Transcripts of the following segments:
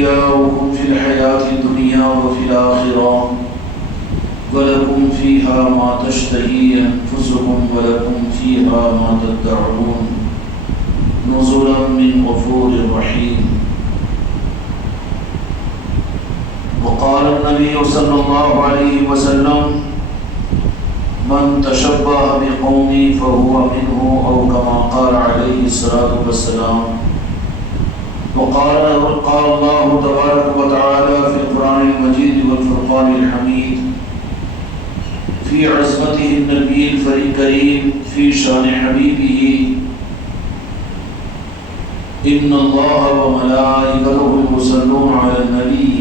أولياؤكم في الحياة الدنيا وفي الآخرة ولكم فيها ما تشتهي أنفسكم ولكم فيها ما تدعون نزلا من غفور رحيم. وقال النبي صلى الله عليه وسلم من تشبه بقوم فهو منه أو كما قال عليه الصلاة والسلام. وقال الله تبارك وتعالى في القرآن المجيد والفرقان الحميد في عظمته النبي الكريم في شان حبيبه إن الله وملائكته يصلون على النبي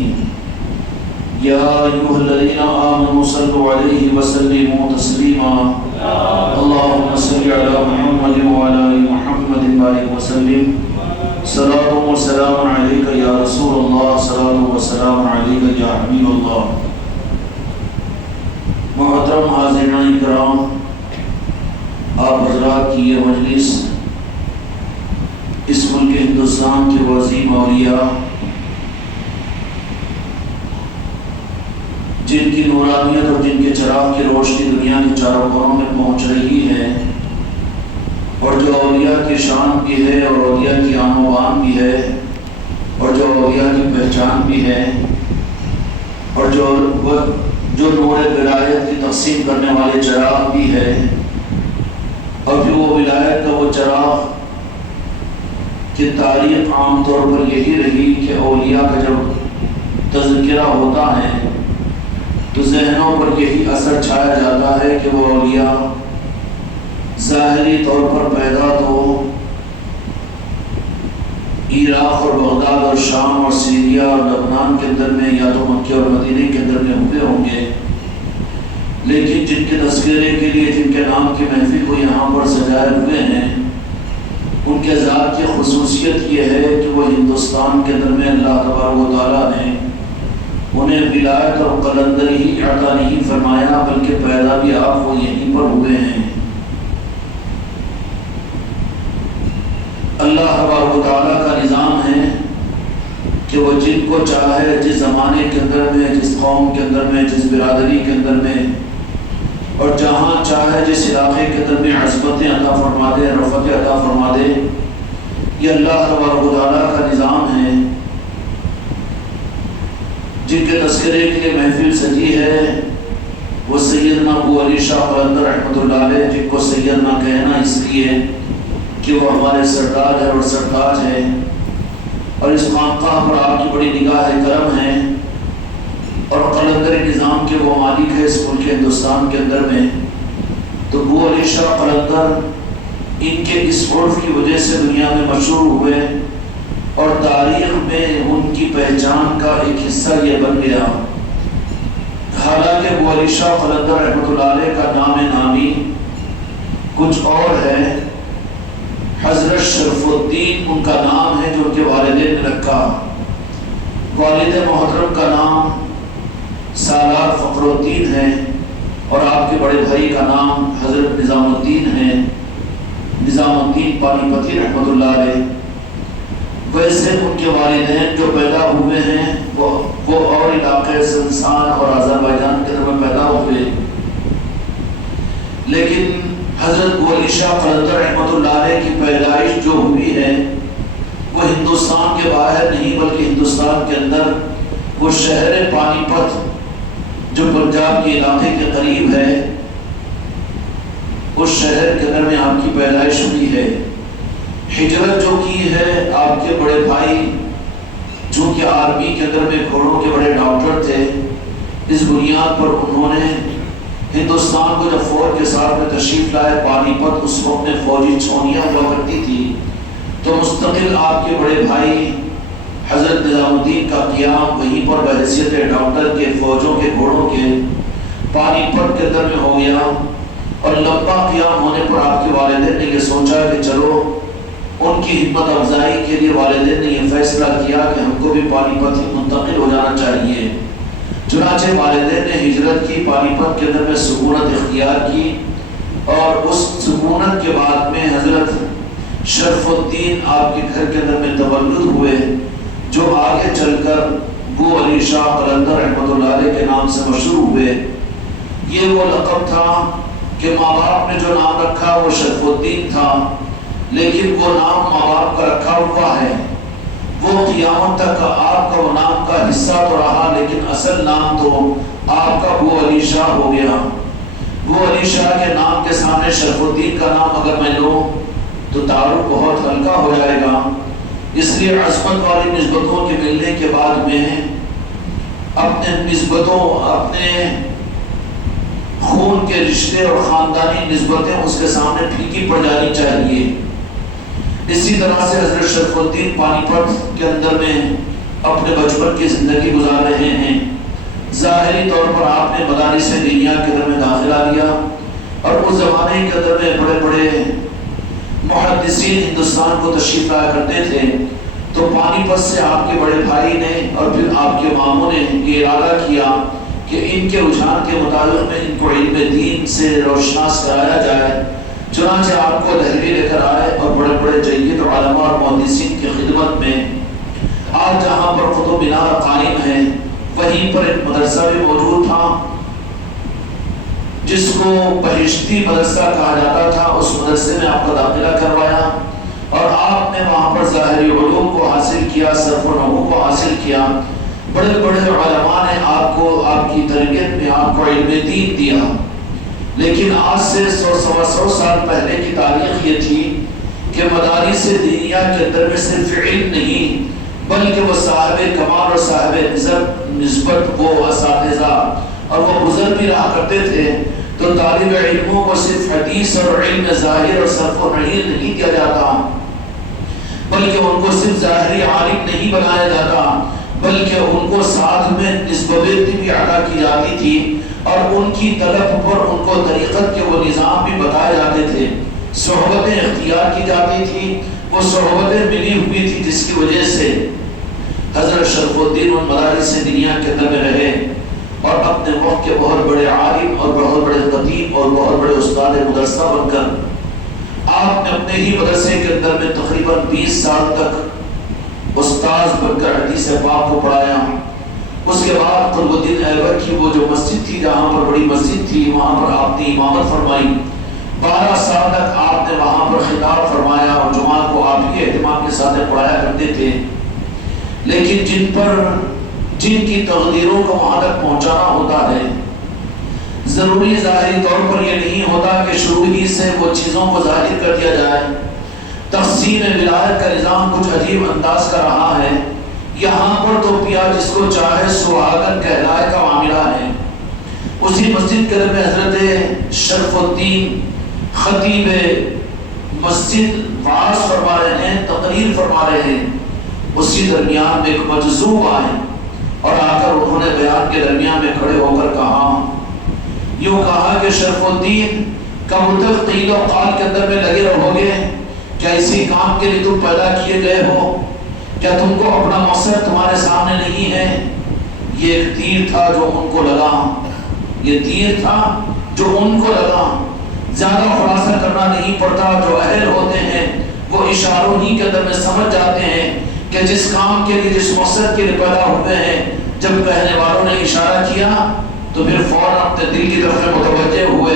يا أيها الذين آمنوا صلوا عليه وسلموا تسليما. اللهم صل على محمد وعلى آل محمد وبارك وسلم. صلاة وسلام عليك يا رسول الله، صلاة وسلام عليك يا حبيب الله. محترم حاضرین کرام، آپ حضرات کی یہ مجلس اس ملک ہندوستان کے عظیم اولیاء جن کی نورانیت اور جن کے چراغ کی روشنی دنیا کے چاروں کونوں میں پہنچ رہی ہے، اور جو اولیاء کی شان بھی ہے اور اولیاء کی آن و بان بھی ہے، اور جو اولیاء کی پہچان بھی ہے، اور جو نور ولایت کی تقسیم کرنے والے چراغ بھی ہے، اور پھر وہ ولایت کا وہ چراغ کہ تاریخ عام طور پر یہی رہی کہ اولیاء کا جب تذکرہ ہوتا ہے تو ذہنوں پر یہی اثر چھایا جاتا ہے کہ وہ اولیاء ظاہری طور پر پیدا تو عراق اور بغداد اور شام اور سیریا اور لبنان کے اندر میں یا تو مکہ اور مدینے کے اندر میں ہوئے ہوں گے، لیکن جن کے تذکرے کے لیے جن کے نام کی محفل کو یہاں پر سجائے ہوئے ہیں، ان کے ذات کی خصوصیت یہ ہے کہ وہ ہندوستان کے اندر میں اللہ تبارک و تعالیٰ نے انہیں ولایت اور قلندری ہی عطا نہیں فرمایا، بلکہ پیدا بھی آپ وہ یہیں پر ہوئے ہیں۔ اللہ تبارک و تعالیٰ کا نظام ہے کہ وہ جن کو چاہے جس زمانے کے اندر میں، جس قوم کے اندر میں، جس برادری کے اندر میں، اور جہاں چاہے جس علاقے کے اندر میں عظمتیں عطا فرما دے، رفعتیں عطا فرما دے۔ یہ اللہ تبارک و تعالیٰ کا نظام ہے۔ جن کے تذکرے کے لیے محفل سجی ہے وہ سیدنا ابو علی شاہ قلندر رحمۃ اللہ علیہ، جن کو سیدنا کہنا اس لیے کہ وہ ہمارے سردار ہے اور سرتاج ہے، اور اس خانقاہ پر آپ کی بڑی نگاہ کرم ہے، اور قلندر نظام کے وہ مالک ہے اس ملک ہندوستان کے اندر میں۔ تو ابو علی شاہ قلندر ان کے اس عرف کی وجہ سے دنیا میں مشہور ہوئے، اور تاریخ میں ان کی پہچان کا ایک حصہ یہ بن گیا۔ حالانکہ ابو علی شاہ قلندر رحمۃ اللہ علیہ کا نام نامی کچھ اور ہے، حضرت شرف الدین ان کا نام ہے جو ان کے والدین نے رکھا۔ والد محترم کا نام سالار فخر الدین ہے، اور آپ کے بڑے بھائی کا نام حضرت نظام الدین ہے، نظام الدین پانی پتی رحمۃ اللہ علیہ۔ ویسے ان کے والدین جو پیدا ہوئے ہیں وہ اور علاقے سنسان اور آذربائیجان کے اندر پیدا ہوئے، لیکن حضرت ابو علی شاہ قلندر رحمۃ اللہ علیہ کی پیدائش جو ہوئی ہے وہ ہندوستان کے باہر نہیں بلکہ ہندوستان کے اندر وہ شہر پانی پت جو پنجاب کے علاقے کے قریب ہے، اس شہر کے اندر میں آپ کی پیدائش ہوئی ہے۔ ہجرت جو کی ہے آپ کے بڑے بھائی جو کہ آرمی کے اندر میں گھوڑوں کے بڑے ڈاکٹر تھے، اس بنیاد پر انہوں نے ہندوستان کو جب فوج کے ساتھ میں تشریف لائے پانی پت، اس وقت میں فوجی چھونیاں ہوا کرتی تھی، تو مستقل آپ کے بڑے بھائی حضرت نظام الدین کا قیام وہیں پر بحیثیت ڈاکٹر کے فوجوں کے گھوڑوں کے پانی پت کے اندر میں ہو گیا، اور لمبا قیام ہونے پر آپ کے والدین نے یہ سوچا کہ چلو ان کی ہمت افزائی کے لیے والدین نے یہ فیصلہ کیا کہ ہم کو بھی پانی پت منتقل ہو جانا چاہیے۔ چنانچہ والدین نے ہجرت کی، پانی پت کے اندر میں سکونت اختیار کی، اور اس سکونت کے بعد میں حضرت شرف الدین آپ کے گھر کے اندر میں تولد ہوئے، جو آگے چل کر ابو علی شاہ قلندر رحمۃ اللہ علیہ کے نام سے مشہور ہوئے۔ یہ وہ لقب تھا کہ ماں باپ نے جو نام رکھا وہ شرف الدین تھا، لیکن وہ نام ماں باپ کا رکھا ہوا ہے، وہ قیامت تک آپ کا وہ نام کا حصہ تو رہا، لیکن اصل نام تو آپ کا ابو علی شاہ ہو گیا۔ ابو علی شاہ کے نام کے سامنے شرف الدین کا نام اگر میں لوں تو تعارف بہت ہلکا ہو جائے گا، اس لیے عظمت والی نسبتوں کے ملنے کے بعد میں اپنے نسبتوں، اپنے خون کے رشتے اور خاندانی نسبتیں اس کے سامنے پھیکی پڑ جانی چاہیے۔ اسی طرح سے حضرت شرف الدین پانی پت کے اندر میں اپنے بچپن کی زندگی گزار رہے ہیں۔ ظاہری طور پر آپ نے مدارس دینیہ کے اندر میں داخلہ لیا، اور اس زمانے کے اندر میں بڑے بڑے محدثین ہندوستان کو تشریف لایا کرتے تھے، تو پانی پت سے آپ کے بڑے بھائی نے اور پھر آپ کے ماموں نے یہ ارادہ کیا کہ ان کے رجحان کے مطابق میں ان کو علم دین سے روشناس کرایا جائے۔ چنانچہ آپ کو دہلی لے کر آئے اور بڑے بڑے جید علماء اور محدثین کی خدمت میں آج جہاں پر قطب مینار قائم ہے وہیں پر ایک مدرسہ بھی موجود تھا جس کو بہشتی مدرسہ کہا جاتا تھا۔ اس مدرسے میں آپ کا داخلہ کروایا اور آپ نے وہاں پر ظاہری علوم کو حاصل کیا، صرف و نحو کو حاصل کیا۔ بڑے بڑے علماء نے آپ کو آپ کی تربیت میں آپ کو علم دین دیا، لیکن آج سے 100 سال پہلے کی تاریخ یہ تھی کہ مدارس دینیہ کے اندر میں صرف علم نہیں بلکہ وہ صاحب کمال اور صاحب نسبت وہ اساتذہ اور وہ بزرگ بھی رہا کرتے تھے، تو طالب علموں کو صرف حدیث اور علم ظاہر اور صرف و نحو نہیں کیا جاتا، بلکہ ان کو صرف ظاہری عالم نہیں بنایا جاتا، بلکہ ان کو ساتھ میں نسبت بھی عطا کی جاتی تھی، اور ان کی طلب پر ان کو طریقت کے وہ نظام بھی بتائے جاتے تھے، صحبتیں اختیار کی جاتی تھی، وہ صحبتیں ملی ہوئی تھی جس کی وجہ سے حضرت شرف الدین ان مدارس دنیا کے اندر میں رہے اور اپنے وقت کے بہت بڑے عالم اور بہت بڑے خطیب اور بہت بڑے استاد مدرسہ بن کر آپ نے اپنے ہی مدرسے کے اندر میں تقریباً 20 سال تک استاذ بن کر حدیث پاک کو پڑھایا۔ اس کے بعد قطب الدین ایبک کی وہ جو مسجد تھی، جہاں پر بڑی مسجد تھی، وہاں پر آپ نے امامت فرمائی۔ 12 سال تک آپ نے وہاں پر خطاب فرمایا اور جمعہ کو آپ ہی اہتمام کے ساتھ پڑھایا کرتے تھے، لیکن جن کی تقدیروں کو وہاں تک پہنچانا ہوتا ہے، ضروری ظاہری طور پر یہ نہیں ہوتا کہ شروع ہی سے وہ چیزوں کو ظاہر کر دیا جائے۔ تقسیم ولایت کا نظام کچھ عجیب انداز کا رہا ہے، یہاں پر تو پیا جس کو چاہے سہاگن کہلائے کا معاملہ ہے۔ اسی مسجد کے اندر میں حضرت شرف الدین خطیب مسجد واعظ فرما رہے ہیں، تقریر فرما رہے ہیں، اسی درمیان میں ایک مجذوب آئے اور آ کر انہوں نے بیان کے درمیان میں کھڑے ہو کر یوں کہا کہ شرف الدین کب تک قیل و قال کے اندر میں لگے رہو گے؟ کیا اسی کام کے لیے تم پیدا کیے گئے ہو؟ کیا تم کو اپنا مقصد تمہارے سامنے نہیں ہے؟ یہ ایک تیر تھا جو ان کو لگا، یہ تیر تھا جو ان کو لگا۔ زیادہ خلاصہ کرنا نہیں پڑتا، جو اہل ہوتے ہیں وہ اشاروں ہی کے اندر میں سمجھ جاتے ہیں کہ جس کام کے لیے، جس مقصد کے لیے پیدا ہوئے ہیں۔ جب کہنے والوں نے اشارہ کیا تو پھر فوراً اپنے دل کی طرف میں متوجہ ہوئے،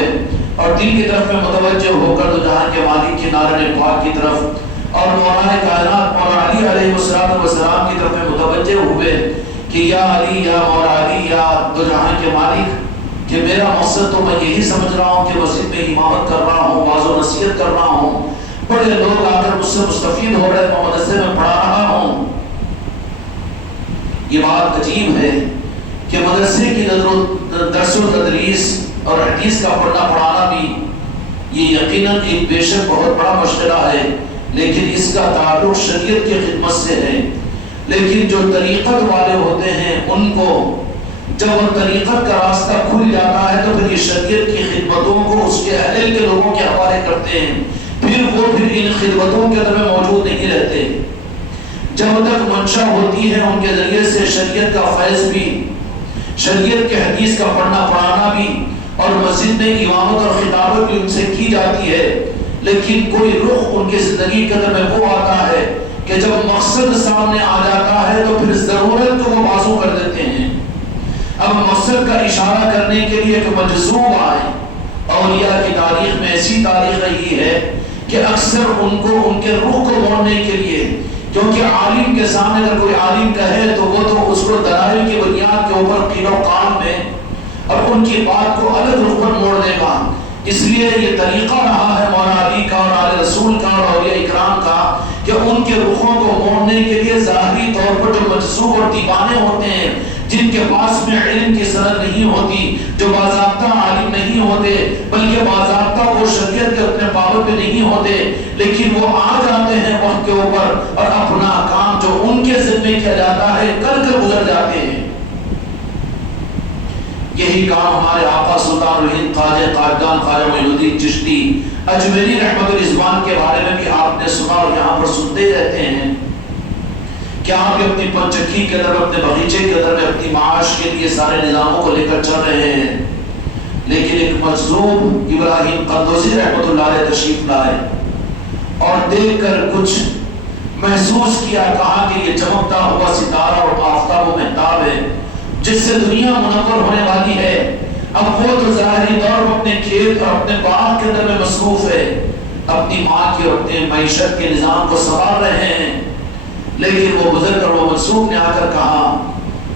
اور دل کی طرف میں متوجہ ہو کر تو جہاں کے مالک کے نارن پاک کی طرف اور مولا کائنات مولا علی علیہ السلام کی طرف میں متوجہ ہوئے کہ یا علی، یا مولا علی، یا دو جہاں کے مالک، کہ میرا مقصد تو میں یہی سمجھ رہا ہوں کہ مسجد میں امامت کر رہا ہوں، واعظ و نصیحت کر رہا ہوں، بڑے لوگ آ کر مجھ سے مستفید ہو رہے ہیں، مدرسے میں پڑھا رہا ہوں۔ یہ بات عجیب ہے کہ مدرسے کی درس و تدریس اور حدیث کا پڑھنا پڑھانا بھی یہ یقیناً ایک بے شک بہت بڑا مشغلہ ہے، لیکن اس کا تعلق شریعت کی خدمت سے ہے۔ لیکن جو طریقت والے ہوتے ہیں ان کو جب وہ طریقت کا راستہ کھل جاتا ہے تو پھر یہ شریعت کی خدمتوں کو اس کے اہل کے لوگوں کے حوالے کرتے ہیں، پھر وہ ان خدمتوں کے اندر موجود نہیں رہتے۔ جب تک منشا ہوتی ہے ان کے ذریعے سے شریعت کا فیض بھی، شریعت کے حدیث کا پڑھنا پڑھانا بھی، اور مسجد میں امامت اور خطابت بھی ان سے کی جاتی ہے، لیکن کوئی رخ ان کی زندگی کے اندر میں وہ آتا ہے کہ جب مقصد سامنے آ جاتا ہے تو مظاہرہ کرنے کے لیے کہ مجذوب آئے. اولیاء کی تاریخ میں ایسی تاریخ رہی ہے کہ اکثر ان کو ان کے روح کو موڑنے کے لیے، کیونکہ عالم کے سامنے اگر کوئی عالم کہے تو وہ تو اس کو دلائل کی بنیاد کے اوپر قیل و قال میں اور ان کی بات کو الگ رخ پر موڑ دے گا. اس لیے یہ طریقہ رہا ہے مولا علی کا اور آل رسول کا اور اولیاء اکرام کا کہ ان کے رخوں کو موڑنے کے لیے ظاہری طور پر جو مجذوب اور دیوانے ہوتے ہیں، جن کے پاس میں علم کی سند نہیں ہوتی، جو باضابطہ عالم نہیں ہوتے بلکہ باضابطہ وہ شریعت کے اپنے پابند پہ نہیں ہوتے، لیکن وہ آ جاتے ہیں وقت کے اوپر اور اپنا کام جو ان کے ذمہ کیا جاتا ہے کر کے گزر جاتے ہیں. یہی کام ہمارے آقا سلطان الہند خواجہ قادریان خواجہ معین الدین چشتی اجمیری رحمت الرضوان کے بارے میں بھی آپ نے سنا اور یہاں پر سنتے رہتے ہیں کہ آپ اپنی پنچکی کے اندر، اپنے باغیچے کے اندر اپنی معاش کے لیے سارے نظاموں کو لے کر چل رہے ہیں، لیکن ایک مجذوب ابراہیم قندوزی رحمت اللہ علیہ تشریف لائے اور دیکھ کر کچھ محسوس کیا، کہا کہ یہ چمکتا ہوا ستارہ اور آفتاب و مہتاب ہے جس سے دنیا منور ہونے والی ہے. اب وہ تو ظاہری طور پر اپنے کھیت اور اپنے باغ کے اندر میں مصروف ہے، اپنی ماں کی اور اپنے معیشت کے نظام کو سنبھال رہے ہیں، لیکن وہ بزرگ اور وہ منصوب نے آ کر کہا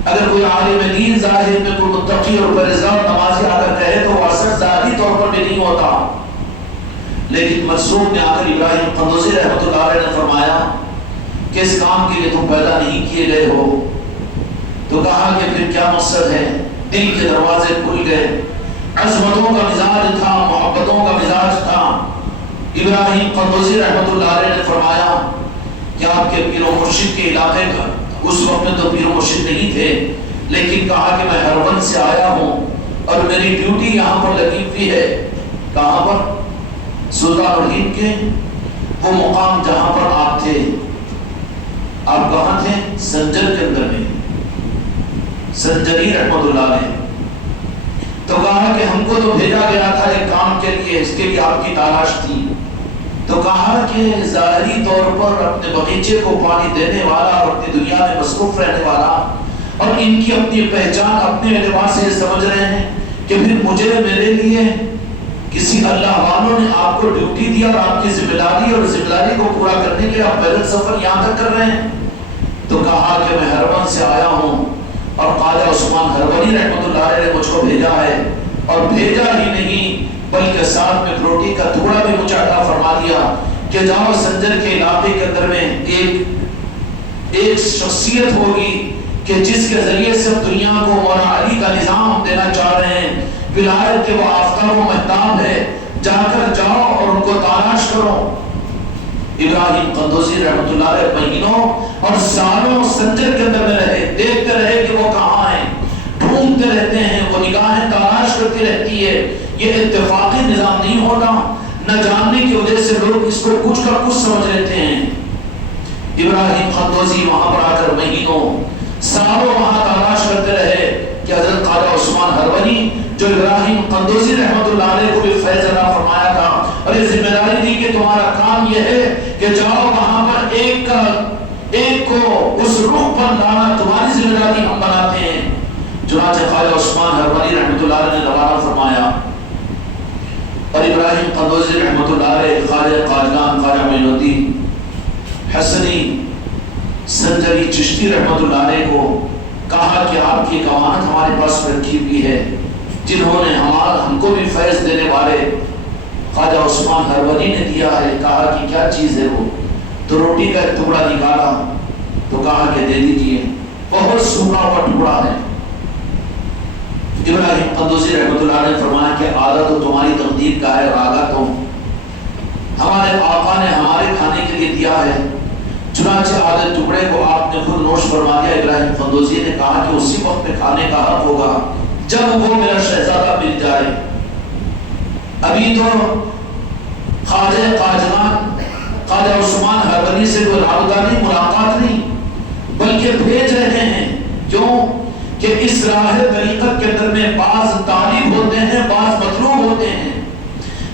اگر کوئی عالم دین ظاہر میں کوئی متقی اور پرہیزگار نمازی آ کر کہے تو وہ اثر ظاہری طور پر بھی نہیں ہوتا. لیکن منصوب نے آ کر ابراہیم قندوزی رحمۃ اللہ علیہ نے فرمایا کہ اس کام کے لیے تم پیدا نہیں کیے گئے ہو. تو کہا کہ پھر کیا مقصد ہے؟ دل کے دروازے کھل گئے، عظمتوں کا مزاج تھا، محبتوں کا مزاج تھا. ابراہیم قندوزی رحمۃ اللہ علیہ نے فرمایا کہ آپ کے پیر و مرشد کے علاقے کا، اس وقت میں تو پیر و مرشد نہیں تھے، لیکن کہا کہ میں ہرون سے آیا ہوں اور میری ڈیوٹی یہاں پر لگی ہوئی ہے. کہاں پر؟ سلطان الہند کے وہ مقام جہاں پر آپ تھے. آپ کہاں تھے؟ سنجر کے اندر میں، سنجری رحمت اللہ علیہ. تو کہا کہ ہم کو تو بھیجا گیا تھا ایک کام کے لیے، اس کے لیے آپ کی تلاش تھی. تو کہا کہ ظاہری طور پر اپنے باغیچے کو پانی دینے والا اور اپنی دنیا میں مصروف رہنے والا اور ان کی اپنی پہچان اپنے اعتبار سے سمجھ رہے ہیں کہ پھر مجھے میرے لیے کسی اللہ والوں نے آپ کو ڈیوٹی دیا اور آپ کی ذمہ داری اور ذمہ داری کو پورا کرنے کے لیے آپ پہلے سفر یہاں تک کر رہے ہیں. تو کہا کہ میں ہرون سے آیا ہوں اور خواجہ عثمان ہرونی رحمۃ اللہ علیہ نے مجھ کو بھیجا ہے، اور بھیجا ہی نہیں بلکہ ساتھ میں روٹی کا ٹکڑا بھی مجھے عطا فرما دیا کہ جاؤ سنجر کے علاقے کے اندر میں ایک شخصیت ہوگی کہ جس کے ذریعے سے دنیا کو مولا علی کا نظام ہم دینا چاہ رہے ہیں، ولایت کے وہ آفتاب و مہتاب ہے، جا کر جاؤ اور ان کو تلاش کرو. ابراہیم قندوزی رحمۃ اللہ علیہ مہینوں اور سالوں سنجر کے اندر میں رہے، دیکھتے رہے کہ وہ کہاں ہیں، ڈھونڈتے رہتے ہیں، وہ نگاہیں تلاش کرتی رہتی ہے. یہ اتفاقی نظام نہیں ہوتا، نہ جاننے کی وجہ سے لوگ اس کو کچھ کا کچھ سمجھ لیتے ہیں. ابراہیم قندوزی وہاں پر آ کر مہینوں سالوں وہاں تلاش کرتے رہے کہ حضرت خواجہ عثمان ہرونی جو ابراہیم قندوزی رحمۃ اللہ علیہ کو بھی فیض عطا فرمایا تھا اور یہ ذمہ داری دی کہ تمہارا کام یہ ہے کہ جاؤ وہاں پر ایک کو اس روح پر لانا تمہاری ذمہ داری ہم بناتے ہیں. چنانچہ خواجہ عثمان ہرونی رحمۃ اللہ علیہ نے روانہ فرمایا اور ابراہیم قندوزی رحمۃ اللہ علیہ خواجہ قادریان خواجہ معین الدین حسنی سنجری چشتی رحمۃ اللہ علیہ کو کہا کہ آپ کی ایک امانت ہمارے پاس رکھی ہوئی ہے، جنہوں نے ہم کو بھی فیض دینے والے خواجہ عثمان ہرونی نے دیا ہے. کہا کہ کیا چیز ہے وہ؟ تو روٹی کا ایک ٹکڑا نکالا تو کہا کہ دے دیجیے. بہت سونا ہوا ٹکڑا ہے. ابراہیم قندوزی رحمۃ اللہ علیہ نے فرمایا کہ آدھا تو تمہاری تقدیر کا ہے اور آدھا تو ہمارے آقا نے ہمارے کھانے کے لیے دیا ہے. چنانچہ آدھے ٹکڑے کو آپ نے خود نوش فرما دیا. ابراہیم قندوزی نے کہا کہ اسی وقت میں کھانے کا حق ہوگا جب وہ میرا شہزادہ مل جائے. ابھی تو خواجہ قادریان خواجہ عثمان ہرونی سے کوئی رابطہ نہیں، ملاقات نہیں، بلکہ بھیج رہے ہیں. کیوں کہ اس راہ طریقت کے اندر میں بعض طالب ہوتے ہیں، بعض مطلوب ہوتے ہیں.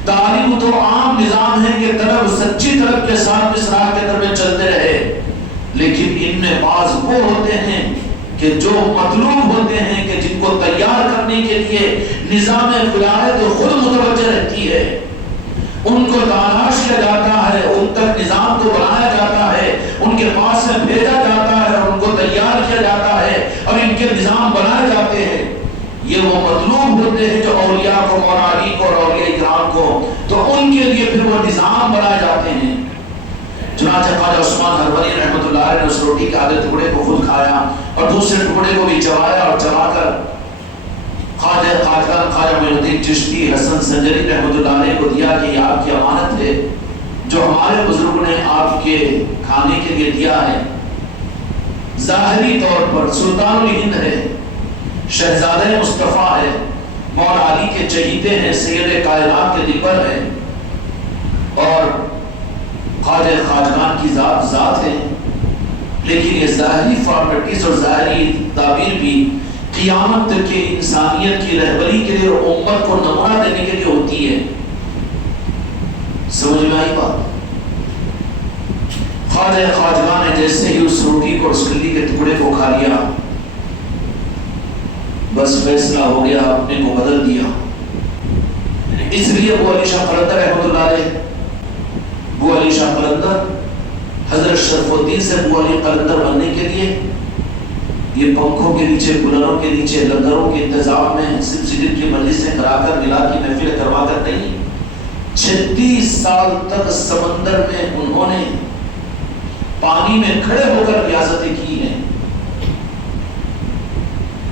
تعلیم تو عام نظام ہے کہ طلب سچی طلب کے ساتھ اس راہ کے اندر میں چلتے رہے، لیکن ان میں بعض وہ ہوتے ہیں کہ جو مطلوب ہوتے ہیں کہ جن کو تیار کرنے کے لیے نظام ولایت خود متوجہ رہتی ہے، ان کو تلاش کیا جاتا ہے، ان تک نظام کو بنایا جاتا ہے، ان کے پاس میں بھیجا جاتا ہے اور ان کو تیار کیا جاتا ہے اور ان کے نظام بنائے جاتے ہیں، یہ وہ مطلوب ہوتے ہیں جو اولیاء کو، مولا علی کو اور اولیاء کرام کو، تو ان کے لیے پھر وہ نظام بنائے جاتے ہیں۔ چنانچہ خواجہ عثمان ہروری رحمۃ اللہ علیہ نے اس روٹی کے آدھے ٹکڑے کو خود کھایا اور دوسرے ٹکڑے کو بھی چبایا اور چبا کر خواجہ معین الدین چشتی حسن سنجری رحمۃ اللہ علیہ کو دیا کہ یہ آپ کی امانت ہے جو ہمارے بزرگ نے آپ کے کھانے کے لیے دیا ہے۔ ظاہری طور پر سلطان الہند ہے، شہزادہ مصطفیٰ ہے، مولا علی کے چہیتے ہیں، سید کائنات کے دلبر ہیں اور خواجہ خواجگان کی ذات ہے، لیکن یہ ظاہری فارمیلٹیز اور ظاہری تعبیر بھی قیامت تک کے انسانیت کی رہبری کے لیے اور امت کو نمونہ دینے کے لیے ہوتی ہے۔ سمجھ میں آئی بات؟ خواجہ خواجگان نے جیسے ہی اس روٹی کو، اس کلی کے ٹکڑے کو کھا لیا، بس فیصلہ ہو گیا، اپنے کو بدل دیا۔ اس لیے ابو علی شاہ قلندر رحمۃ اللہ علیہ، ابو علی شاہ قلندر حضرت شرف الدین سے ابو علی قلندر بننے کے لیے یہ پنکھوں کے نیچے، کولروں کے نیچے، لنگروں کے انتظام میں سلسلے کی مجلسیں کرا کر، ملا کی محفلیں کروا کر نہیں، 36 سال تک سمندر میں انہوں نے پانی میں کھڑے ہو کر ریاضتیں کی ہیں۔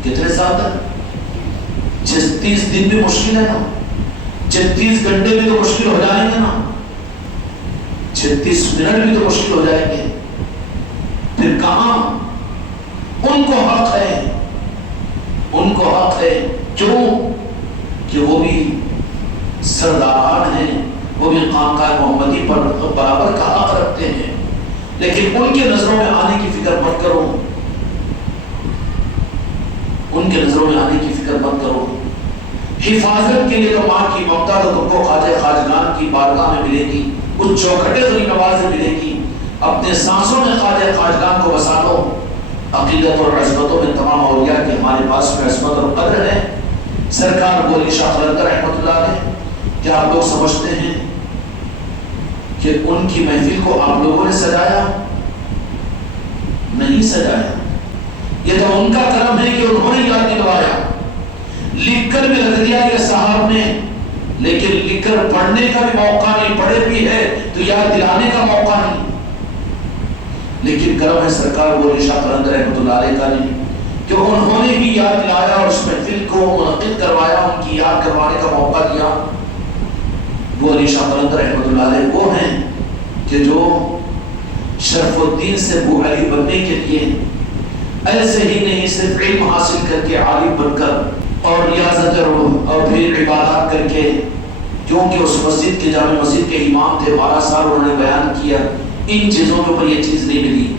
کتنے سال تک؟ 36 دن بھی مشکل ہے نا، 36 گھنٹے بھی تو مشکل ہو جائیں گے نا، 36 منٹ بھی تو مشکل ہو جائیں گے، پھر کہاں ان کو حق ہے، ان کو حق ہے، کیوں کہ وہ بھی سرداران ہیں، وہ بھی خانقاہ محمدی پر برابر کا حق رکھتے ہیں، لیکن ان کے نظروں میں آنے کی فکر مت کرو، ان کے نظروں میں آنے کی فکر مت کرو۔ حفاظت کے لیے تو ماں کی ممتا تو تم کو خواجہ خواجگان کی بارگاہ میں ملے گی، اس چوکھٹے غریب نواز میں ملے گی، اپنے سانسوں میں خواجہ خواجگان کو بسا لو۔ عقیدت اور عظمتوں میں تمام اولیاء کی ہمارے پاس میں عظمت اور قدر ہے۔ سرکار ابو علی شاہ قلندر رحمۃ اللہ علیہ، کیا آپ لوگ سمجھتے ہیں کہ ان کی محفل کو آپ لوگوں نے سجایا؟ نہیں سجایا، یہ تو ان کا کرم ہے کہ انہوں نے یاد دلوایا، لکھ کر بھی رکھ دیا یہ صاحب نے، لیکن لکھ کر پڑھنے کا بھی موقع نہیں، پڑھے بھی ہے تو یاد دلانے کا موقع نہیں، لیکن کرم ہے سرکار ابو علی شاہ قلندر رحمۃ اللہ علیہ کا نہیں کہ انہوں نے بھی یاد دلایا اور اس محفل کو منعقد کروایا، ان کی یاد کروانے کا موقع دیا۔ ابو علی شاہ قلندر رحمۃ اللہ علیہ وہ ہیں کہ جو شرف الدین سے ابو علی بننے کے لیے ایسے ہی نہیں، صرف علم حاصل کر کے عالم بن کر اور ریاضت اور پھر عبادات کر کے، کیونکہ اس مسجد کے جامع مسجد کے امام تھے، 12 سال انہوں نے بیان کیا، ان چیزوں کے اوپر یہ چیز نہیں ملی،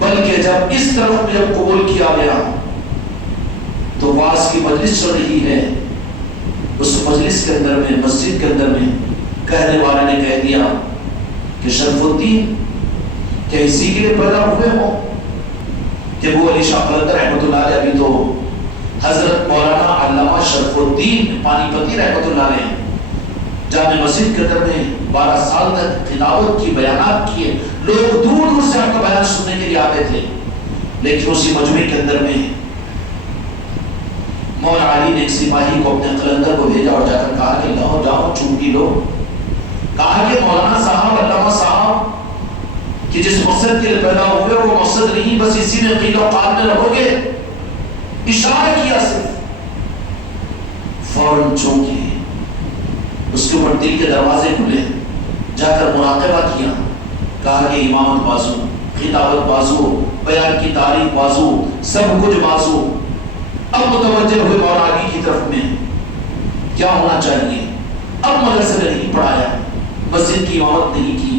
بلکہ جب اس طرف میں جب قبول کیا گیا تو واعظ کی مجلس چل رہی ہے، اس مجلس کے اندر میں، مسجد کے اندر میں کہنے والے نے کہہ دیا کہ شرف الدین کیا اسی کے لیے پیدا ہوئے ہو کہ ابو علی شاہ قلندر رحمۃ اللہ علیہ، ابھی تو حضرت مولانا علامہ شرف الدین پانی پتی رحمۃ اللہ علیہ جامع مسجد کے اندر میں 12 سال تک خطابت کی، بیانات کیے، لوگ دور دور سے آپ کا بیان سننے کے لیے آتے تھے، لیکن اسی مجمع کے اندر میں مولا علی نے ایک سپاہی کو اپنے قلندر کو بھیجا اور جا کر کہا کہ لاؤ جاؤ چونٹی لو، کہا کہ مولانا صاحب، علامہ صاحب کہ جس مقصد کے لیے پیدا ہوئے وہ مقصد نہیں، بس اسی میں قیل و قال میں رہو گے، اشارہ کیا صرف، فوراً چونکے اس کے اوپر دل کے دروازے کھلے، جا کر مراقبہ کیا، کہا کہ امامت بازو، خطابت بازو، بیان کی تعریف بازو، سب کچھ بازو، اب متوجہ ہوئے مولا علی کی طرف میں کیا ہونا چاہیے، اب مدرسے میں نہیں پڑھایا، مسجد کی امامت نہیں کی،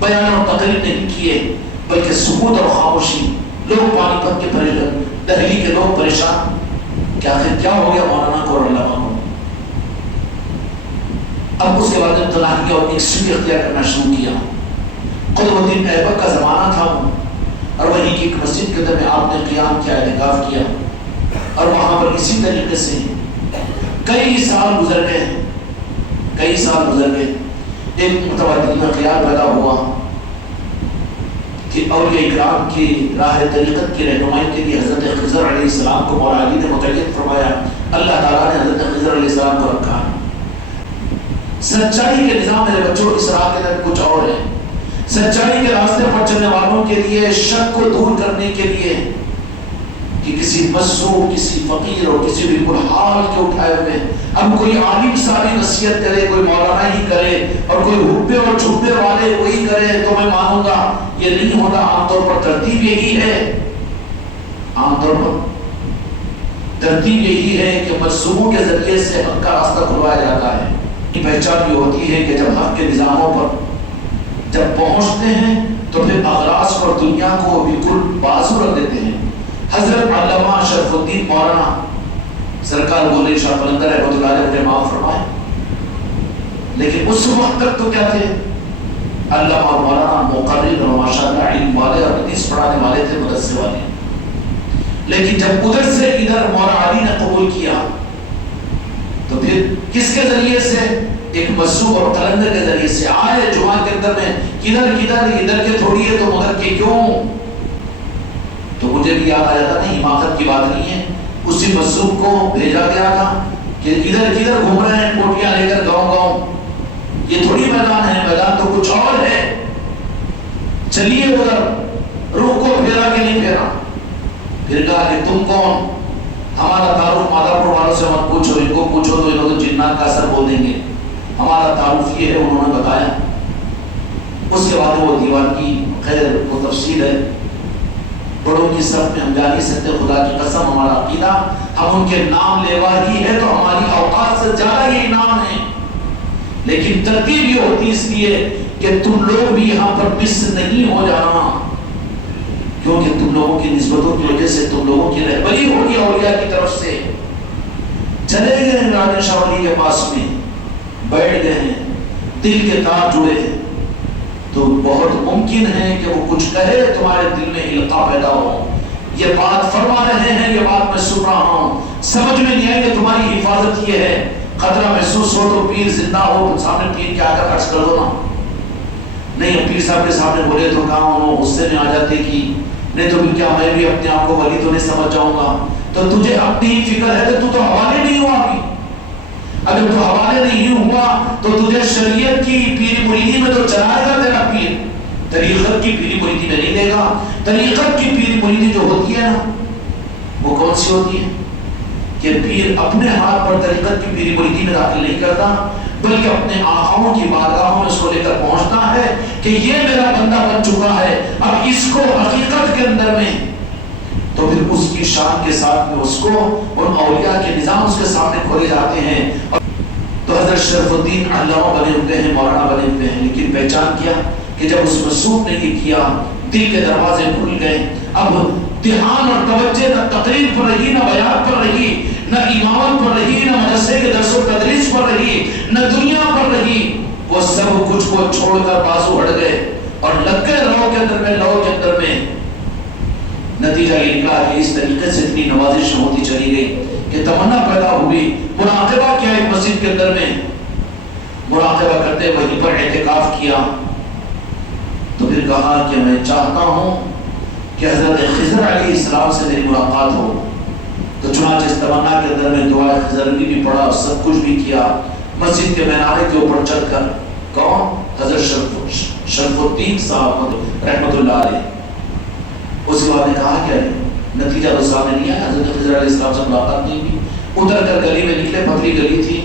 بیان اور تقریر نہیں کیے، بلکہ سکوت اور خاموشی، لوگ پانی پت کے پریشان، دہلی کے لوگ پریشان کہ آخر کیا ہو گیا مولانا کو اور علامہ کو۔ اب اس کے بعد تنہائی اور ایک سوئی اختیار کرنا شروع کیا۔ قطب الدین ایبک کا زمانہ تھا اور وہ وہیں کی ایک مسجد کے اندر میں آپ نے قیام کیا، اعتکاف کیا، اور وہاں پر اسی طریقے سے کئی سال گزر گئے، کئی سال گزر گئے۔ ایک متواتر میں خیال پیدا ہوا کہ اولیاء اکرام کی راہ طریقت کی رہنمائی کے لیے حضرت خضر علیہ السلام کو مولا علی نے متعین فرمایا، اللہ تعالیٰ نے حضرت خضر علیہ السلام کو رکھا۔ سچائی کے نظام میرے بچوں اس راہ کے اندر کچھ اور ہے۔ سچائی کے راستے پر چلنے والوں کے لیے شک کو دور کرنے کے لیے کہ کسی مظلوم، کسی فقیر اور کسی بالکل حال کے اٹھائے ہوئے اب کوئی عالم ساری نصیحت کرے، کوئی مولانا ہی کرے اور کوئی حبے اور چھپے والے وہی کرے تو میں مانوں گا، یہ نہیں ہوتا۔ عام طور پر ترتیب یہی ہے، عام طور پر ترتیب یہی ہے کہ مظلوموں کے ذریعے سے حق کا راستہ کھلوایا جاتا ہے۔ پہچان بھی ہوتی ہے کہ جب حق کے نظاموں پر جب پہنچتے ہیں تو پھر اغراض اور دنیا کو بالکل بازو رکھ دیتے ہیں۔ حضرت علامہ شرف الدین مولانا سرکار بولے شاہ قلندر رحمۃ اللہ علیہ نے معاف فرمائے، لیکن اس وقت تک تو کیا تھے؟ علامہ مولانا مقرر اور ماشاءاللہ علم والے اور حدیث پڑھانے والے تھے، مدرسے والے۔ لیکن جب ادھر سے ادھر مولا علی نے قبول کیا تو پھر کس کے ذریعے سے؟ ایک مظلوم اور قلندر کے ذریعے سے آئے جوان کے اندر میں کدھر کدھر ادھر کے تھوڑی ہے تو مگر کے کیوں؟ تو مجھے بھی یاد آ جاتا نہیں، حماقت کی بات نہیں ہے، اسی مظلوم کو بھیجا گیا تھا کہ ادھر کدھر گھوم رہے ہیں کوٹیاں لے کر گاؤں گاؤں، یہ تھوڑی میدان ہے، میدان تو کچھ اور ہے، چلیے ادھر، روح کو پھیرا کہ نہیں پھیرا؟ پھر کہا کہ تم کون؟ ہمارا تعارف مادرپور والوں سے مت پوچھو، ان کو پوچھو تو انہوں تو جنات کا اثر بول دیں گے، ہمارا تعارف یہ ہے، انہوں نے بتایا۔ اس کے بعد وہ دیوان کی خیر وہ تفصیل ہے، بڑوں کی صف میں ہم جا نہیں سکتے، خدا کی قسم ہمارا عقیدہ ہم ان کے نام لیوا ہی ہے تو ہماری اوقات سے زیادہ یہ نام ہے، لیکن ترتیب یہ ہوتی اس لیے کہ تم لوگ بھی یہاں پر مس نہیں ہو جانا، کیونکہ تم لوگوں کی نسبتوں کی وجہ سے تم لوگوں کی رہبری ہوگی اولیاء کی طرف سے۔ چلے گئے ہیں راجہ شاہ ولی کے پاس میں، بیٹھ گئے ہیں، دل کے تار جڑے ہیں، تو بہت ممکن ہے کہ وہ کچھ کہے تمہارے دل میں القاء پیدا ہو، یہ بات فرما رہے ہیں، یہ بات میں سن رہا ہوں، سمجھ میں نہیں آئی کہ تمہاری حفاظت یہ ہے، خطرہ محسوس ہو تو پیر زندہ ہو سامنے پیر کے آگے خرچ کر دو نا، نہیں پیر صاحب کے سامنے بولے تو کہاں انہوں غصے میں آ جاتے کہ نہیں تو کیا میں بھی اپنے آپ کو ولی تو نہیں سمجھ جاؤں گا، تو تجھے اپنی ہی فکر ہے کہ تو حوالے نہیں ہوا ابھی، اگر تو حوالے نہیں ہوا تو تجھے شریعت کی پیری مریدی میں تو چلائے گا تیرا پیر، طریقت کی پیری مریدی میں نہیں دے گا۔ طریقت کی پیری مریدی جو ہوتی ہے نا وہ کون سی ہوتی ہے کہ پیر اپنے ہاتھ پر طریقت کی پیری مریدی میں داخل نہیں کرتا، بلکہ اپنے آقاؤں کی بارگاہوں میں اس کو لے کر پہنچتا ہے کہ یہ میرا بندہ بن چکا ہے، اب اس کو حقیقت کے اندر میں، تو پھر اس کی شان کے ساتھ میں اس کو اور اولیاء کے نظام اس کے سامنے کھولے جاتے ہیں۔ تو حضرت شرف الدین علامہ بنے ہوتے ہیں، مولانا بنے ہوتے ہیں، لیکن پہچان کیا کہ جب اس مصروف نے یہ کیا دل کے دروازے کھل گئے، اب دھیان اور توجہ نہ تقریر پر رہی، نہ بیان پر رہی، نہ امامت پر رہی، نہ مدرسے کے درس و تدریس پر رہی، نہ دنیا پر رہی، وہ سب کچھ کو چھوڑ کر بازو ہٹ گئے اور لگ گئے لو کے اندر میں۔ نتیجہ یہ نکلا کہ اس طریقے سے اتنی نوازش ہوتی چلی گئی کہ تمنا پیدا ہوئی، مراقبہ کیا ایک مسجد کے اندر میں، مراقبہ کرتے وہیں پر اعتکاف کیا، تو پھر کہا کہ میں چاہتا ہوں کہ حضرت خضر علیہ السلام سے میری ملاقات ہو، تو چنانچہ اس تمنا کے اندر میں دعا خضر بھی پڑھا اور سب کچھ بھی کیا، مسجد کے مینارے کے اوپر چڑھ کر، کون؟ حضرت شرف الدین صاحب رحمۃ اللہ علیہ، اس کے بعد نے کہا کہ نتیجہ تو سامنے نہیں آیا، حضرت خضر علیہ السلام سے ملاقات نہیں ہوئی، اتر کر گلی میں نکلے، پتلی گلی تھی،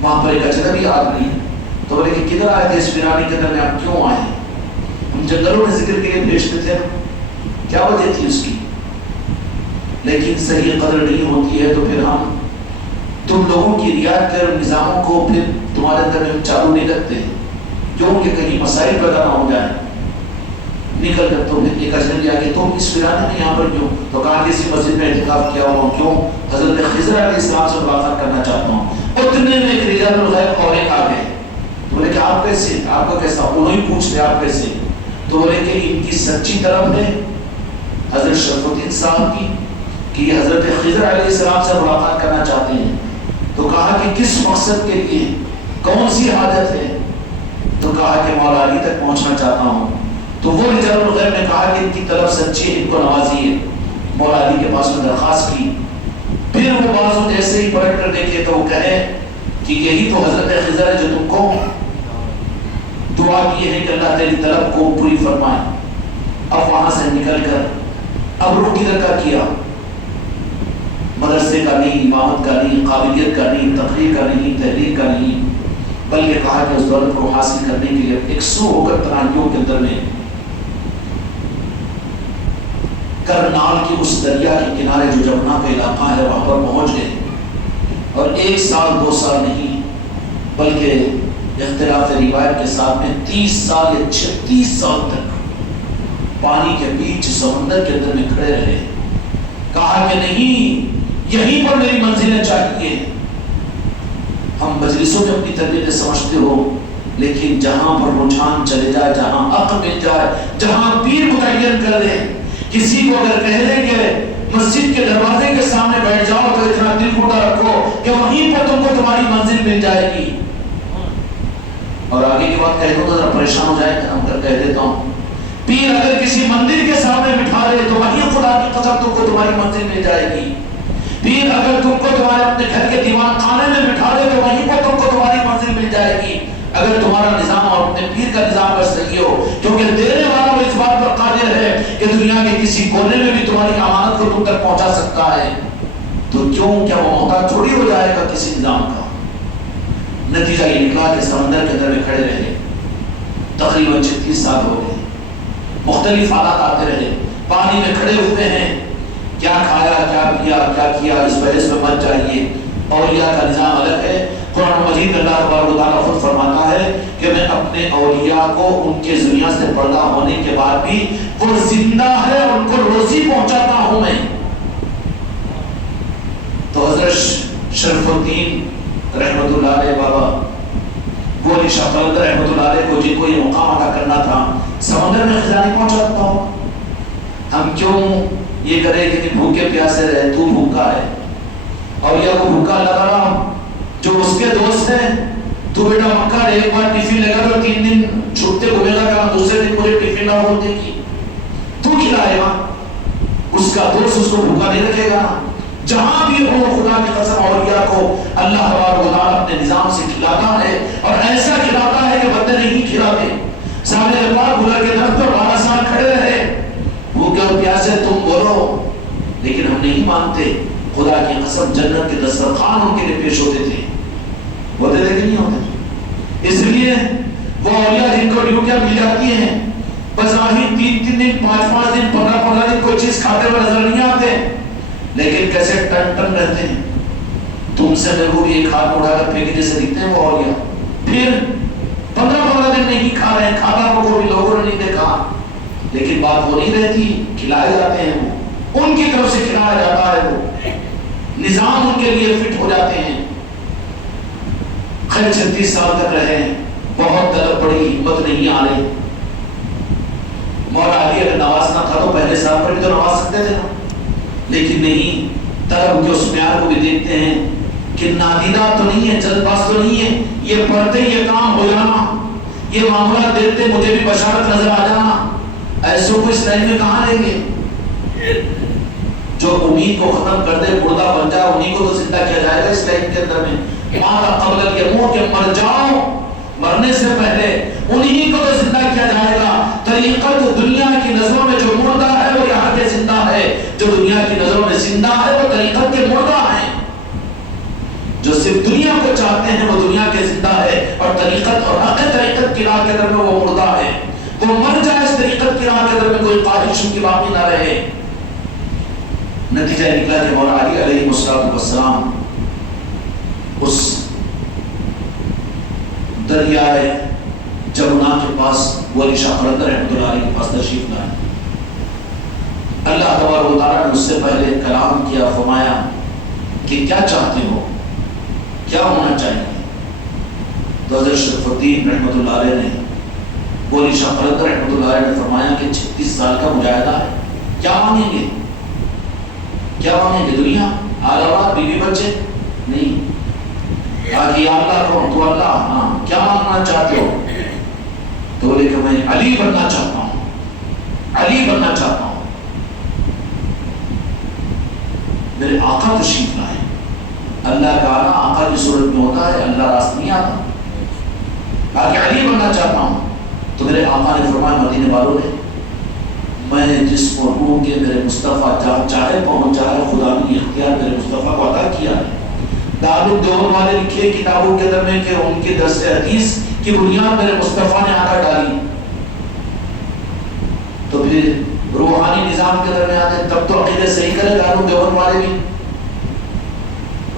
وہاں پر ایک اجنبی آدمی، تو بولے کہ کدھر آئے تھے اس ویرانی کے اندر میں، آپ کیوں آئے ہیں؟ ہم جنگلوں میں ذکر کے لیے بھیجتے تھے، کیا وجہ تھی اس کی؟ لیکن صحیح قدر نہیں ہوتی ہے تو پھر ہم تم لوگوں کی رعایت کر نظاموں کو پھر تمہارے اندر میں چالو نہیں رکھتے ہیں، کیوں کہ کہیں مسائل پیدا نہ ہو جائیں، نکل کر تو پھر ایک اجنبی آگے تم اس ویرانے میں یہاں پر کیوں؟ تو کہا کہ اسی مسجد میں اعتکاف کیا ہوا، کیوں؟ حضرت خضر علیہ السلام سے ملاقات کرنا چاہتا ہوں۔ اتنے میں ایک رجال الغیب اور ایک آ گئے، تو بولے کہ آپ کیسے، آپ کا کیسا؟ انہوں ہی پوچھ رہے آپ کیسے؟ تو بولے کہ ان کی سچی طرف ہے حضرت شرف الدین صاحب کی کہ یہ حضرت خضر علیہ السلام سے ملاقات کرنا چاہتے ہیں. تو کہا کہ کس مقصد کے لیے، کون سی حاجت ہے؟ تو کہا کہ مولا علی تک پہنچنا چاہتا ہوں. تو وہ رجال الغیب نے کہا کہ ان کی طرف سچی ہے، ان کو نوازیے. مولا علی کے پاس میں درخواست کی. پھر وہ بازو جیسے ہی پلٹ کر دیکھے تو وہ کہے کہ یہی تو حضرت خضر ہے جو تم کو دعا کی ہے کہ اللہ تیری طلب کو پوری فرمائے. اب وہاں سے نکل کر اب رخ کدھر کا کیا؟ مدرسے کا نہیں، امامت کا نہیں، قابلیت کا نہیں، تقریر کا نہیں، تحریر کا نہیں، بلکہ کہا کہ اس دولت کو حاصل کرنے کے لیے ایک سو ہو کر ترانیوں کے اندر میں کرنال کی اس دریا کے کنارے جو جمنا کا علاقہ ہے وہاں پر پہنچ گئے. اور 1 سال 2 سال نہیں بلکہ اختلاف روایت کے ساتھ میں 30 سال یا 36 سال تک پانی کے بیچ سمندر کے اندر میں کھڑے رہے. کہا کہ نہیں، یہیں پر میری منزلیں چاہیے. ہم مجلسوں میں اپنی تربیت سمجھتے ہو، لیکن جہاں پر رجحان چلے جائے، جہاں عقل مل جائے، جہاں پیر متعین کر دے، کسی کو اگر کہہ دے کہ مسجد کے دروازے کے سامنے بیٹھ جاؤ تو اتنا دل گھٹا رکھو کہ وہیں پر تم کو تمہاری منزل مل جائے گی. اور آگے کی بات کہہ دو تو ذرا پریشان ہو جائے گا، ہم کر کہہ دیتا ہوں. پیر اگر کسی مندر کے سامنے بٹھا دے تو وہیں خدا کی قسم تم کو تمہاری منزل مل جائے گی. پیر اگر تم کو تمہارے اپنے گھر کے دیوان خانے میں بٹھا دے تو وہیں پر تم کو تمہاری منزل مل جائے گی، اگر تمہارا نظام اور اپنے پیر کا نظام پر صحیح ہو. کیونکہ دینے والا وہ اس بات پر قادر ہے کہ دنیا کے کسی کونے میں بھی تمہاری امانت کو تم تک پہنچا سکتا ہے. تو کیوں کیا وہ محتاج تھوڑی ہو جائے گا کسی نظام کا؟ نتیجہ یہ نکلا کہ سمندر کے اندر میں کھڑے رہے. تقریباً 36 سال ہو گئے. مختلف حالات آتے رہے. پانی میں کھڑے ہوتے ہیں، کیا کھایا، کیا پیا، کیا کیا، اس بحث میں مت جائیے. اولیاء کا نظام الگ ہے. قرآن مجید میں اللہ تبارک و تعالیٰ خود فرماتا ہے کہ میں اپنے اولیاء کو ان کے دنیا سے پردہ ہونے کے بعد بھی وہ زندہ ہے، ان کو روزی پہنچاتا ہوں میں. تو حضرت شرف الدین رحمت اللہ علیہ بابا، وہ علی شاہ قلندر رحمت اللہ علیہ کو جن کو یہ مقام ادا کرنا تھا، سمندر میں خزانے پہنچاتا ہوں. ہم کیوں یہ کریں کہ بھوکے پیاسے رہے؟ تو بھوکا ہے، اولیاء کو بھوکا لگا رہا جو اس کے دوست ہیں. تو بیٹا مکہ ایک بار ٹفن لے کر 3 دن چھوٹتے گھومے گا، کہا دوسرے دن مجھے ٹفن نہ بول دے گی، تو کھلائے گا. اس کا دوست اس کو بھوکا نہیں رکھے گا. جہاں بھی ہو خدا کی قسم اولیاء کو اللہ تبارک و تعالیٰ اپنے نظام سے کھلاتا ہے، اور ایسا کھلاتا ہے کہ بندے نہیں کھلاتے. سامنے اللہ گھوڑا کے درخت پر 12 سال کھڑے رہے، بھوکے اور پیاسے تم بولو، لیکن ہم نہیں مانتے. خدا کی قسم جنت کے دسترخوان ان کے لیے پیش ہوتے تھے. ہوتے تھے کہ نہیں ہوتے؟ اس لیے وہ اولیاء جن کو ڈیوٹیاں مل جاتی ہیں، بظاہر 3 دن 5 دن 15 دن کوئی چیز کھاتے ہوئے نظر نہیں آتے، لیکن کیسے ٹن ٹن رہتے ہیں. تم سے میرے کو بھی ایک ہاتھ اٹھا کر پھینکے جیسے دکھتے ہیں وہ اولیاء. پھر 15 دن نہیں کھا رہے ہیں، کھاتا کو بھی لوگوں نے نہیں دیکھا، لیکن بات وہ نہیں رہتی. کھلائے جاتے ہیں، وہ ان کی طرف سے کھلایا جاتا ہے، وہ نظام ان کے لیے فٹ ہو جاتے ہیں. خیر 36 سال تک رہے. بہت طلب بڑی ہمت نہیں آ رہی. مولا علی اگر نوازنا تھا تو پہلے سال پر بھی تو نواز سکتے تھے نا، لیکن نہیں. طلب کے اس معیار کو بھی دیکھتے ہیں کہ نادیدہ تو نہیں ہے، جلد باز تو نہیں ہے. یہ پڑھتے یہ کام ہو جانا، یہ معاملات دیکھتے مجھے بھی بشارت نظر آ جانا، ایسوں کو اس لائن میں کہاں لیں گے؟ جو امید کو ختم کر دے، مردہ بن جائے، انہیں کو تو زندہ کیا جائے گا اس لائن کے اندر میں. ماں قبل کے منہ کے مر جاؤ، مرنے سے پہلے انہیں کو تو زندہ کیا جائے گا. طریقت دنیا کی نظروں میں جو مردہ ہے وہ یہاں کے زندہ ہے، جو دنیا کی نظروں میں زندہ ہے وہ طریقت کے مردہ ہیں. جو صرف دنیا کو چاہتے ہیں وہ دنیا کے زندہ ہے، اور طریقت اور حق طریقت کی راہ کے در میں وہ مردہ ہے. وہ مر جائے اس طریقت کی راہ کے در میں، کوئی خواہش ان کی باقی نہ رہے. نتیجہ نکلا کہ مولا علی علیہ السلام اس دریائے جمنا کے پاس وہ علی شاہ قلندر رحمۃ اللہ علیہ کے پاس تشریف لائے. اللہ تبارک و تعالیٰ نے اس سے پہلے کلام کیا، فرمایا کہ کیا چاہتے ہو، کیا ہونا چاہیے. تو حضرت شرف الدین رحمۃ اللہ علیہ نے، وہ علی شاہ قلندر رحمۃ اللہ علیہ نے فرمایا کہ 36 سال کا مجاہدہ ہے، کیا مانگیں گے؟ کیا مانگیں گے؟ دنیا، اولاد، بیوی بچے؟ نہیں. آگے اللہ کو تو اللہ ہاں کیا مانگنا چاہتے ہو؟ تو بولے کہ میں علی بننا چاہتا ہوں، علی بننا چاہتا ہوں. میرے آقا تشریف لائے. اللہ کا آنا آقا کی صورت میں ہوتا ہے، اللہ راست نہیں آتا. آگے علی بننا چاہتا ہوں. تو میرے آقا نے فرمایا مدینے والوں نے، میں جسم و روح کے میرے مصطفیٰ جہاں چاہے پہنچ جائے، خدا نے اختیار میرے مصطفیٰ کو عطا کیا ہے. دارالدعوت والے لکھے کتابوں کے اندر میں کہ ان کے درس حدیث کی بنیاد میرے مصطفیٰ نے آقا ڈالی. تو پھر روحانی نظام کے اندر میں آتے تب تو عقیدے صحیح کرے دارالدعوت والے بھی.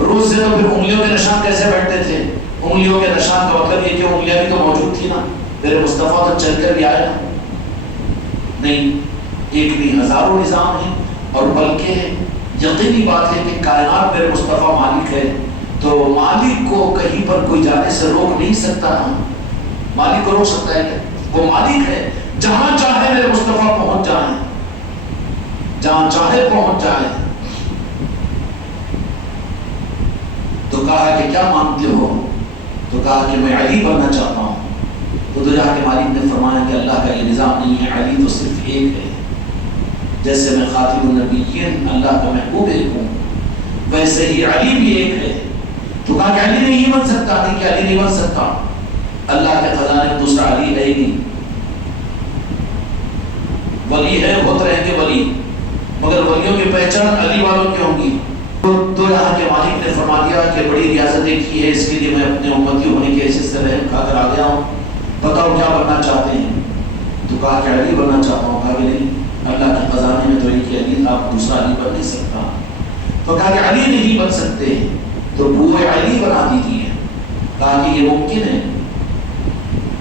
روز سے تو پھر انگلیوں کے نشان کیسے بیٹھتے تھے؟ انگلیوں کے نشان کا مطلب یہ کہ انگلیاں بھی تو موجود تھی نا، میرے مصطفیٰ تو چل کر بھی آئے نا. نہیں، ایک نہیں ہزاروں نظام ہیں. اور بلکہ یقینی بات ہے کہ کائنات میرے مصطفیٰ مالک ہے، تو مالک کو کہیں پر کوئی جانے سے روک نہیں سکتا نا. مالک کو روک سکتا ہے کہ وہ مالک ہے، جہاں چاہے میرے مصطفیٰ پہنچ جائیں، جہاں چاہے پہنچ جائیں. تو کہا کہ کیا مانگتے ہو؟ تو کہا کہ میں علی بننا چاہتا ہوں. تو جا کے مالک نے فرمایا کہ اللہ کا یہ نظام نہیں ہے، علی تو صرف ایک ہے. جیسے میں خاتم النبیین اللہ کا محبوب ایک ہوں، ویسے ہی علی بھی ایک ہے. تو کہا کہ علی نہیں بن سکتا. نہیں کہ علی نہیں بن سکتا، اللہ کے خزانے میں دوسرا علی ہے ہی نہیں. ولی ہے، ہوتے رہیں گے ولی، مگر ولیوں کی پہچان علی والوں کی ہوں گی. تو یہاں کے مالک نے فرما دیا کہ بڑی ریاستیں کی ہے، اس کے لیے میں اپنے امتی ہونے کی حیثیت سے رحم کھا کر آ گیا ہوں. بتاؤ کیا بننا چاہتے ہیں؟ تو کہا کہ علی بننا چاہتا ہوں. کہا کہ نہیں، اللہ کے خزانے میں تو ایک ہی علی، آپ دوسرا علی بن نہیں سکتا. تو کہا کہ علی نہیں بن سکتے، تو بو علی بنا دیجیے. کہا کہ یہ ممکن ہے.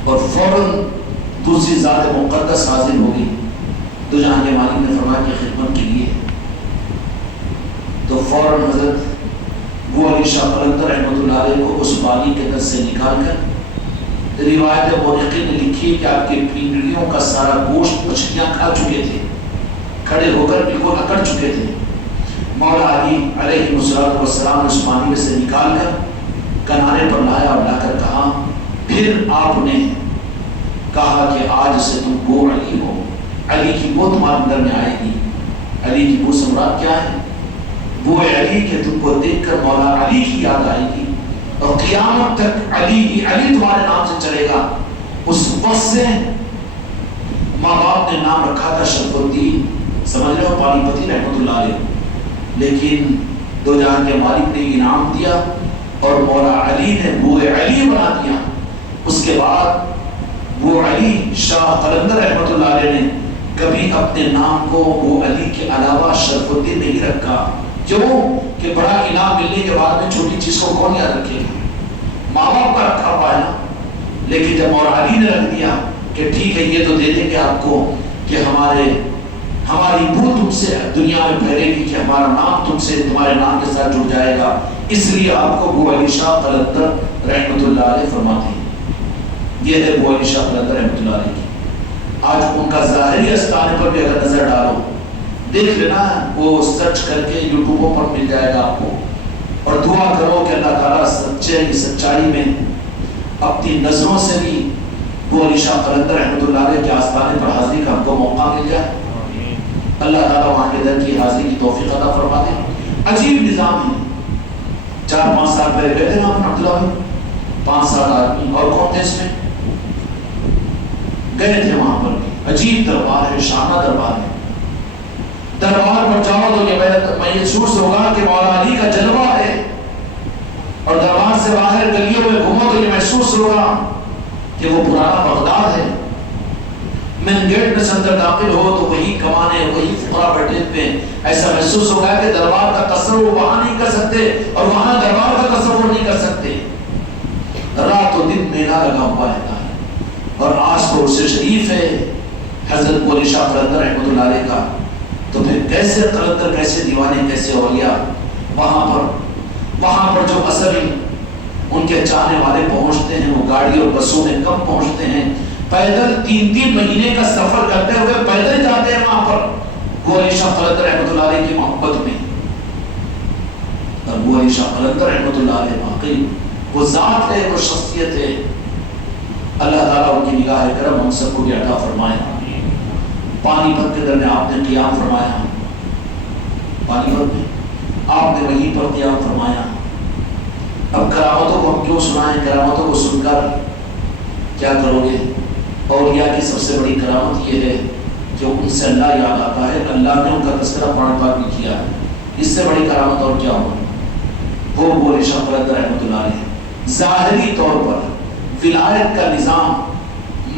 اور فوراً دوسری ذات مقدس حاضر ہوگی. تو جہاں کے مالک نے فرمایا کہ خدمت کے لیے. تو فوراً حضرت وہ علی شاہ قلندر رحمۃ اللہ علیہ کو اس بانی کے در سے نکال کر، روایت مورخین نے لکھی کہ آپ کی پنڈلیوں کا سارا گوشت مچھلیاں کھا چکے تھے، کھڑے ہو کر بالکل اکڑ چکے تھے. مولا علی علیہ السلام نے اس پانی میں سے نکال کر کنارے پر لایا اور لا کر کہا. پھر آپ نے کہا کہ آج سے تم وہ علی ہو، علی کی وہ تمہارے اندر میں آئے گی. علی کی وہ سے مراد کیا ہے؟ وہ علی کہ تم کو دیکھ کر مولا علی کی یاد آئے گی، اور قیامت تک علی ہی علی تمہارے نام سے چلے گا. اس وقت سے ماں باپ نے نام رکھا تھا شرف الدین، سمجھ رہے ہو، پانی پتی رحمۃ اللہ علیہ. لیکن دو جہاں کے مالک نے انعام دیا اور مولا علی نے وہ علی بنا دیا. اس کے بعد وہ علی شاہ قلندر رحمۃ اللہ علیہ نے کبھی اپنے نام کو وہ علی کے علاوہ شرف الدین نہیں رکھا. کیوں؟ کہ بڑا انعام ملنے کے بعد میں چھوٹی چیز کو کون یاد رکھے گا؟ ماں باپ کا رکھا پایا. لیکن جب مولا علی نے رکھ دیا کہ ٹھیک ہے یہ تو دے دیں گے آپ کو کہ ہماری بو تم سے دنیا میں پھیلے گی، کہ ہمارا نام تم سے تمہارے نام کے ساتھ جڑ جائے گا، اس لیے آپ کو ابو علی شاہ قلندر رحمۃ اللہ علیہ فرماتے ہیں. یہ ہے ابو علی شاہ قلندر رحمۃ اللہ علیہ کی. آج ان کا ظاہری استانے پر بھی اگر نظر ڈالو، دیکھ لینا، وہ سرچ کر کے یوٹیوبوں پر مل جائے گا آپ کو. اور دعا کرو کہ اللہ تعالیٰ سچائی میں اپنی نظروں سے بھی وہ علی شاہ قلندر رحمۃ اللہ علیہ کے آستانے پر حاضری کا ہم کو موقع مل جائے. اللہ تعالیٰ وہاں کے در کی حاضری کی توفیق عطا فرما دے. عجیب نظام ہے. 4-5 سال پہلے گئے تھے نا عبداللہ میں، 5-7 آدمی، اور کون تھے اس میں؟ گئے تھے وہاں پر بھی. عجیب دربار ہے، شانہ دربار ہے. دربار پر جاؤ تو یہ محسوس ہوگا کہ مولا علی کا جلوہ ہے، اور دربار سے باہر گلیوں میں گھومو تو یہ محسوس ہوگا کہ وہ پرانا بغداد ہے. مین گیٹ میں اندر داخل ہو تو وہی کمانے، وہی فقراء بیٹھے ہوئے. ایسا محسوس ہوگا کہ دربار کا تصور وہاں نہیں کر سکتے اور وہاں دربار کا تصور نہیں کر سکتے. رات و دن میلہ لگا ہوا رہتا ہے. اور آج تو عرص شریف ہے حضرت علی شاہ قلندر رحمۃ اللہ علیہ کا. تو پھر کیسے قلندر، کیسے دیوانے، کیسے اولیاء وہاں پر جو اصل ان کے چاہنے والے پہنچتے ہیں وہ گاڑی اور بسوں میں کم پہنچتے ہیں. پیدل 3-3 مہینے کا سفر کرتے ہوئے پیدل جاتے ہیں وہاں پر وہ علی علی شاہ قلندر رحمۃ اللہ علیہ واقعی وہ ذات ہے، وہ شخصیت ہے، اللہ تعالیٰ ان کی نگاہ کرم ہم سب کو بھی عطا فرمائے۔ پانی پت کے درمیان آپ نے قیام فرمایا، پانی پت میں آپ نے وہیں پر قیام فرمایا۔ اب کرامتوں کو ہم کیوں سنائیں؟ کرامتوں کو سن کر کیا کرو گے؟ اولیاء کی سب سے بڑی کرامت یہ ہے کہ ان سے اللہ یاد آتا ہے، اللہ نے ان کا تذکرہ قرآن پاک میں کیا ہے، اس سے بڑی کرامت اور کیا ہو؟ وہ بولے شاہ قلندر رحمۃ اللہ علیہ ظاہری طور پر ولایت کا نظام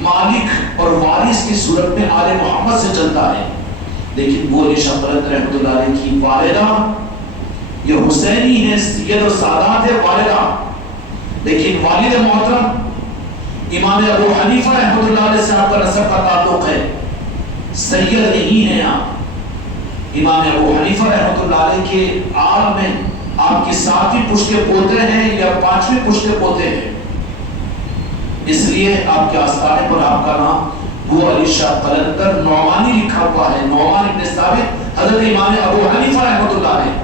مالک اور وارث کی صورت میں آل محمد سے چلتا ہے، لیکن وہ علی شاہ قلندر رحمۃ اللہ علیہ کی والدہ یہ حسینی ہے، سید و سادات ہے والدہ، لیکن والد محترم امام ابو حنیفہ رحمۃ اللہ علیہ سے آپ کا نسب کا تعلق ہے، سید نہیں ہیں آپ۔ امام ابو حنیفہ رحمۃ اللہ علیہ کے آل میں آپ کی 7ویں پشت کے پوتے ہیں یا 5ویں پشت کے پوتے ہیں، اس لیے آپ کے آستانے پر آپ کا نام وہ علی شاہ قلندر نعمانی لکھا ہوا ہے، نعمان ابن ثابت حضرت امام ابو حنیفہ رحمۃ اللہ علیہ۔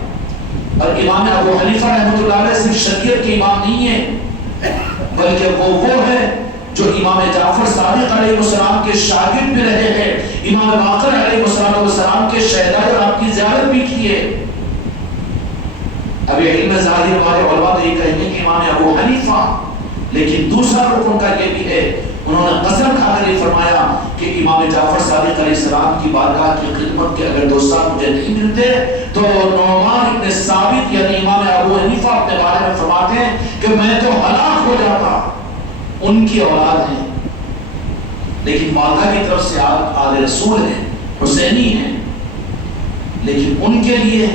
اور امام ابو حنیفہ رحمۃ اللہ علیہ صرف شریعت کے امام نہیں ہیں، بلکہ وہ ہے جو امام جعفر صادق علیہ السلام کے شاگرد بھی رہے ہیں، امام باقر علیہ السلام کے شہداء اور آپ کی زیارت بھی کی ہے۔ اب یہ علم ظاہر والے علماء تو یہ کہیں گے کہ امام ابو حنیفہ، لیکن دوسرا رکن کا یہ بھی ہے، انہوں نے قسم کھا کر یہ فرمایا کہ امام جعفر صادق علیہ السلام کی بارگاہ کی خدمت کے اگر 2 سال مجھے نہیں ملتے تو نعمان ابن ثابت یعنی امام ابو حنیفہ اپنے بارے میں فرماتے ہیں کہ میں تو ہلاک ہو جاتا، ان کی اولاد ہیں، لیکن والدہ کی طرف سے آل رسول ہیں، حسینی ہیں، لیکن ان کے لیے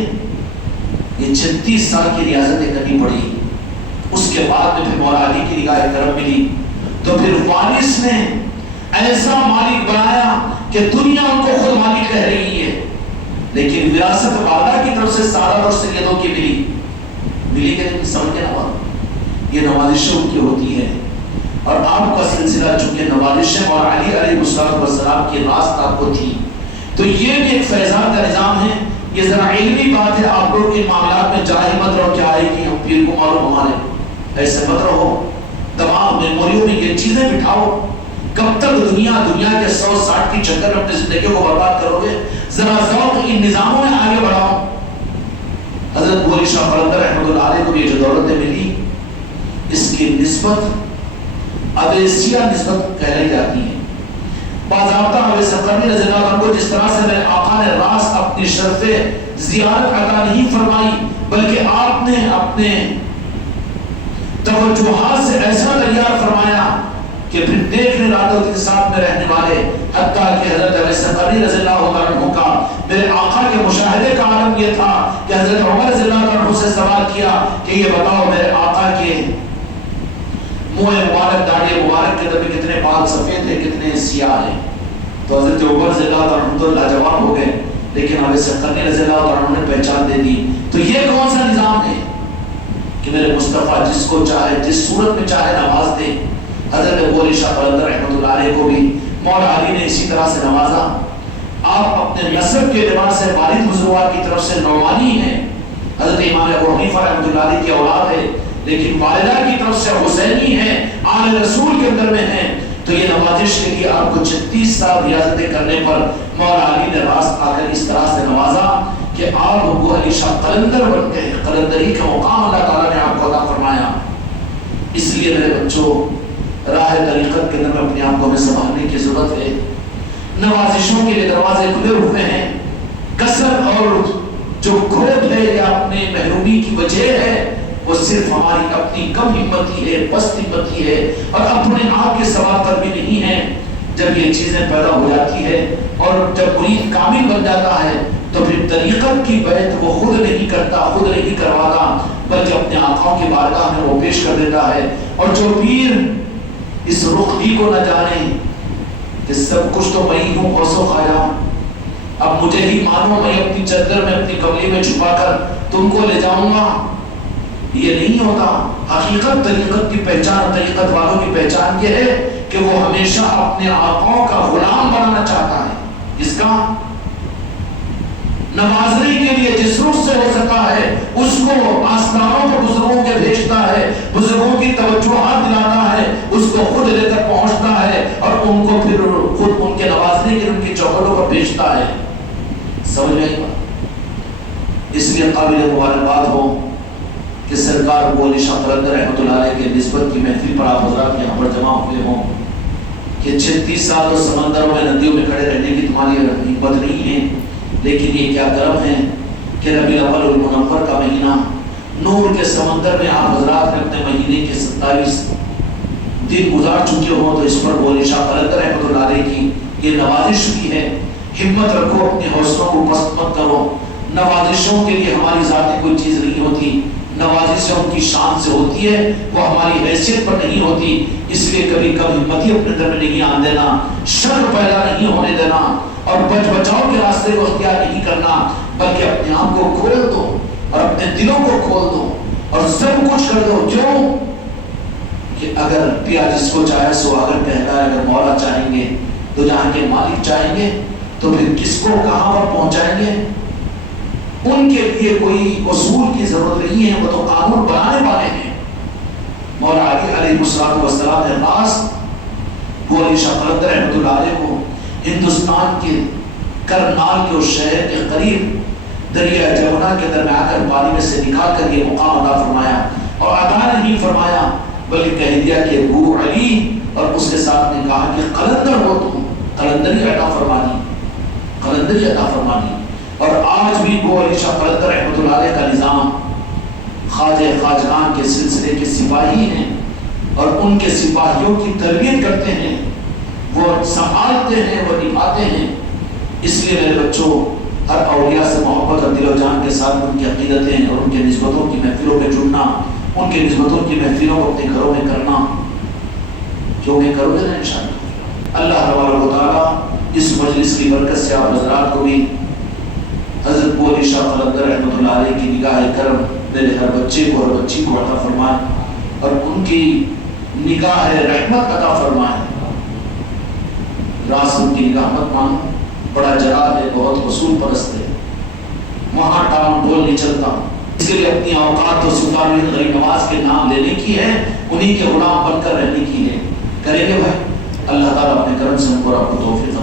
یہ 36 سال کی ریاضتیں کرنی پڑی، اس کے بعد میں پھر مولا علی کی نگاہ کرم ملی، تو پھر وارث نے ایسا مالک بنایا کہ دنیا ان کو خود مالک کہہ رہی ہے، لیکن وراثت والدہ کی طرف سے سادات اور سیدوں کی ملی کہ نہیں سمجھے نا، یہ نوازشیں ان کی ہوتی ہے، اور آپ کا سلسلہ چونکہ نوازشیں اور علی علیہ السلام کی راست آپ کو تھی، تو یہ بھی ایک فیضان کا نظام ہے۔ یہ ذرا علمی بات ہے، آپ لوگ ان معاملات میں جاہی مت رہو، کیا ہے کہ ہم پیر کو معلوم ہمارے، ایسے مت رہو، تمام میموریوں میں یہ چیزیں بٹھاؤ، کب تک دنیا کے 160 کی چکر میں اپنی زندگیوں کو برباد کرو گے؟ ذرا ذوق ان نظاموں میں آگے بڑھاؤ۔ حضرت علی شاہ قلندر رحمۃ اللہ علیہ کو یہ جو دولتیں ملی، اس کی نسبت ابیسیہ نسبت کہلائی جاتی ہے۔ باضابطہ اویس قرنی رضی اللہ عنہ کو جس طرح سے میرے آقا نے راست اپنی شرف زیارت عطا نہیں فرمائی، بلکہ آپ نے اپنے توجہات سے ایسا تیار فرمایا کہ پھر دیکھنے راتوں کے ساتھ میں رہنے والے، حتیٰ کہ حضرت اویس قرنی رضی اللہ عنہ کا میرے آقا کے مشاہدے کا عالم یہ تھا کہ حضرت عمر رضی اللہ عنہ سے سوال کیا کہ یہ بتاؤ میرے آقا کے منہ مبارک، داڑھی مبارک کے دبے کتنے بال سفید ہیں، کتنے سیاہ ہیں؟ تو حضرت عمر رضی اللہ عنہ تو لاجواب ہو گئے، لیکن اویس قرنی رضی اللہ عنہ نے پہچان دے دی۔ تو یہ کون سا نظام ہے کہ میرے مصطفیٰ جس کو چاہے جس صورت میں چاہے نواز دے؟ حضرت ابو علی شاہ قلندر رحمۃ اللہ علیہ کو بھی مولا علی نے اسی طرح سے نوازا۔ آپ اپنے نسب کے اعتبار سے والد بزرگوار کی طرف سے نعمانی ہیں، حضرت امام ابو حنیفہ رحمۃ اللہ علیہ کی اولاد ہے، لیکن والدہ کی طرف سے حسینی ہے، آل رسول کے اندر میں ہیں۔ تو یہ نوازش کے لیے آپ کو 36 سال ریاضتیں کرنے پر مولا علی نے راست آ کر اس طرح سے نوازا کہ آپ ابو علی شاہ قلندر بن گئے، قلندری کا مقام اللہ تعالیٰ نے آپ کو عطا فرمایا۔ اس لیے میرے بچوں، راہ طریقت کے اندر اپنے آپ کو ہمیں سنبھالنے کی ضرورت ہے۔ نوازشوں کے لیے دروازے کھلے ہوئے ہیں، کسر اور جو کھوٹ ہے یا اپنے محرومی کی وجہ ہے وہ صرف ہماری اپنی کم ہمتی ہے، پست ہمتی ہے، اور اپنے آپ کے سوال پر بھی نہیں ہے۔ جب یہ چیزیں پیدا ہو جاتی ہے اور جب مرید کامل بن جاتا ہے تو پھر طریقت کی بیعت وہ خود نہیں کرتا، خود نہیں کرواتا، بلکہ اپنے آنکھوں کی بارگاہ میں وہ پیش کر دیتا ہے۔ اور جو پیر اس رخ ہی کو نہ جانے کہ سب کچھ تو میں ہی ہوں اوسو خواجہ، اب مجھے ہی مانو، میں اپنی چادر میں اپنی کملی میں چھپا کر تم کو لے جاؤں گا، یہ نہیں ہوتا۔ حقیقت طریقت کی پہچان، طریقت والوں کی پہچان یہ ہے کہ وہ ہمیشہ اپنے آقاؤں کا غلام بنانا چاہتا ہے، جس کا نوازنے کے لیے جس روح سے ہو سکتا ہے اس کو آستانوں پر بزرگوں کے بھیجتا ہے، بزرگوں کی توجہات دلاتا ہے، اس کو خود لے کر پہنچتا ہے اور ان کو پھر خود ان کے نوازنے کے ان کی چوکھٹوں پر بھیجتا ہے۔ سمجھ میں آئی بات؟ اس لیے قابل مبارکباد ہو کہ سرکار ابو علی شاہ قلندر رحمۃ اللہ علیہ کے نسبت کی محفل پر آپ حضرات یہاں پر جمع ہوئے ہوں کہ 36 سال تو سمندروں میں ندیوں میں کھڑے رہنے کی تمہاری ہمت نہیں ہے، لیکن یہ کیا کرم ہے کہ ربیع الاول المنور کا مہینہ نور کے سمندر میں آپ حضرات نے اپنے مہینے کے 27 دن گزار چکے ہوں، تو اس پر ابو علی شاہ قلندر رحمۃ اللہ علیہ کی یہ نوازش بھی ہے۔ ہمت رکھو، اپنے حوصلوں کو پست مت کرو۔ نوازشوں کے لیے ہماری ذاتی کوئی چیز نہیں ہوتی، نوازشیں ان کی شان سے ہوتی ہے، وہ ہماری حیثیت پر نہیں ہوتی۔ اس لیے کبھی کبھی ہمت ہی اپنے اندر میں نہیں آن دینا، شر پیدا نہیں ہونے دینا اور بچ بچاؤ کے راستے کو اختیار نہیں کرنا، بلکہ اپنے آپ کو کھول دو اور اپنے دلوں کو کھول دو اور سب کچھ کر دو۔ کیوں کہ اگر پیا جس کو چاہے سو اگر کہتا ہے، اگر مولا چاہیں گے تو جہاں کے مالک چاہیں گے تو پھر کس کو کہاں پر پہنچائیں گے؟ ان کے لیے کوئی اصول کی ضرورت نہیں ہے، وہ تو قانون بنانے والے ہیں۔ مولا علی علیہ السلام نے خاص ابو علی شاہ قلندر رحمۃ اللہ علیہ کو ہندوستان کے کرنال کے اس شہر کے قریب دریا جمنا کے اندر میں آ کر پانی میں سے نکال کر یہ مقام عطا فرمایا، اور عطا نہیں فرمایا بلکہ کہہ دیا کہ ابو علی، اور اس کے ساتھ نے کہا کہ قلندر ہو تم، قلندری عطا فرمانی، قلندری عطا فرمانی۔ اور آج بھی ابو علی شاہ قلندر رحمۃ اللہ علیہ کا نظام خواجہ خواجگان کے سلسلے کے سپاہی ہیں اور ان کے سپاہیوں کی تربیت کرتے ہیں، وہ سنبھالتے ہیں، وہ نبھاتے ہیں۔ اس لیے میرے بچوں، ہر اولیاء سے محبت اور دل و جان کے ساتھ ان کی عقیدتیں اور ان کے نسبتوں کی محفلوں میں جڑنا، ان کے نسبتوں کی محفلوں کو اپنے گھروں میں کرنا، جو کہ کرو گے نا انشاءاللہ اللہ تبارک و تعالیٰ اس مجلس کی برکت سے آپ حضرات کو بھی حضرت ابو علی شاہ قلندر رحمۃ اللہ علیہ کی نگاہ کرم میرے ہر بچے کو اور بچی کو عطا فرمائے اور ان کی نگاہ رحمت عطا فرمائے۔ راس ان کی نگاہ مت مانو، بڑا جلال ہے، بہت اصول پرست ہے، وہاں ٹام ڈول نہیں چلتا۔ اس کے لیے اپنی اوقات تو سلطان غریب نواز کے نام لینے کی ہے، انہی کے غلام بن کر رہنے کی ہے۔ کریں گے بھائی؟ اللہ تعالیٰ اپنے کرم سے ہم کو توفیق